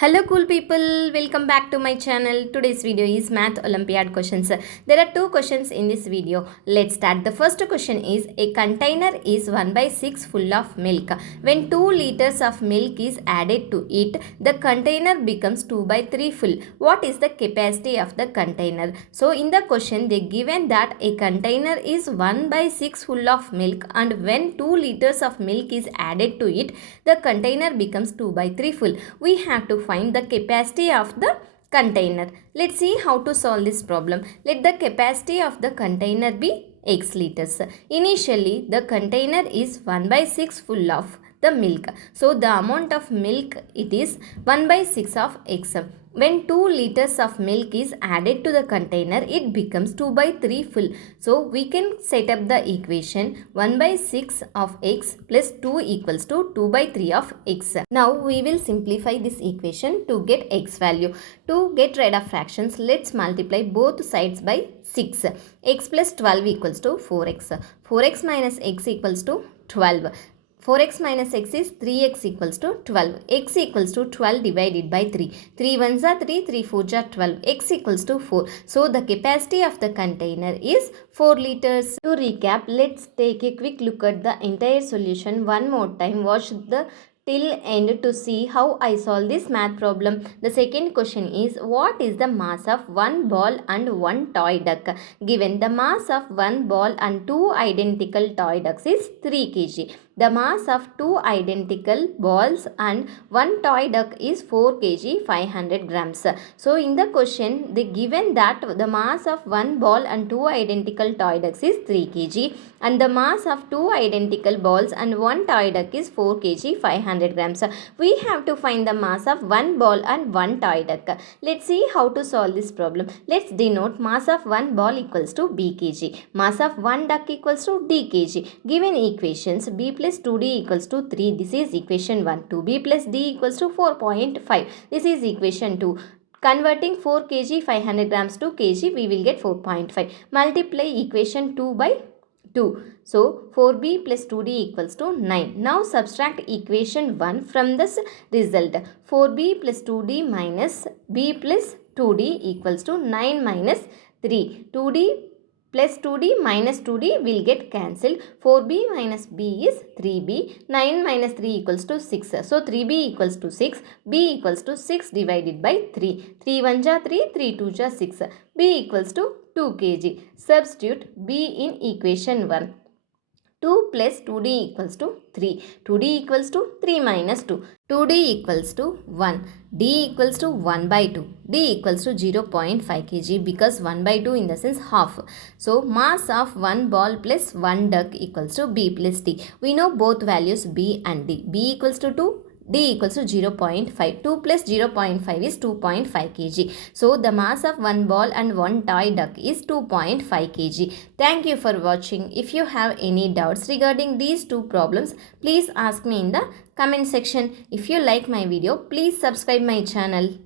Hello cool people, welcome back to my channel. Today's video is math Olympiad questions. There are two questions in this video. Let's start. The first question is, a container is 1 by 6 full of milk. When 2 liters of milk is added to it, the container becomes 2 by 3 full. What is the capacity of the container? So in the question they given that a container is 1 by 6 full of milk, and when 2 liters of milk is added to it, the container becomes 2 by 3 full. We have to find the capacity of the container. Let's see how to solve this problem. Let the capacity of the container be x liters. Initially, the container is 1 by 6 full of the milk. So, the amount of milk it is 1 by 6 of x. When 2 liters of milk is added to the container, it becomes 2 by 3 full. So, we can set up the equation 1 by 6 of x plus 2 equals to 2 by 3 of x. Now, we will simplify this equation to get x value. To get rid of fractions, let's multiply both sides by 6. X plus 12 equals to 4x. 4x minus x equals to 12. 4x minus x is 3x equals to 12. X equals to 12 divided by 3. 3 ones are 3, 3 fours are 12. X equals to 4. So the capacity of the container is 4 liters. To recap, let's take a quick look at the entire solution one more time. Watch the till end to see how I solve this math problem. The second question is, what is the mass of one ball and one toy duck? Given the mass of one ball and two identical toy ducks is 3 kg. The mass of two identical balls and one toy duck is 4 kg 500 grams. So in the question they given that the mass of one ball and two identical toy ducks is 3 kg and the mass of two identical balls and one toy duck is 4 kg 500 grams. We have to find the mass of one ball and one toy duck. Let's see how to solve this problem. Let's denote mass of one ball equals to b kg. Mass of one duck equals to d kg. Given equations b plus 2d equals to 3. This is equation 1. 2b plus d equals to 4.5. This is equation 2. Converting 4 kg 500 grams to kg, we will get 4.5. Multiply equation 2 by 2. So 4b plus 2d equals to 9. Now subtract equation 1 from this result. 4b plus 2d minus b plus 2d equals to 9 minus 3. 2d plus 2d minus 2d will get cancelled. 4b minus b is 3b. 9 minus 3 equals to 6. So 3b equals to 6. b equals to 6 divided by 3. 3 1 are 3, 3 2 are 6. b equals to 2 kg. Substitute b in equation 1. 2 plus 2d equals to 3. 2d equals to 3 minus 2. 2d equals to 1. d equals to 1 by 2. d equals to 0.5 kg because 1 by 2 in the sense half. So mass of one ball plus one duck equals to b plus d. We know both values b and d. b equals to 2. d equals to 0.5. 2 plus 0.5 is 2.5 kg. So the mass of one ball and one toy duck is 2.5 kg. Thank you for watching. If you have any doubts regarding these two problems, please ask me in the comment section. If you like my video, please subscribe my channel.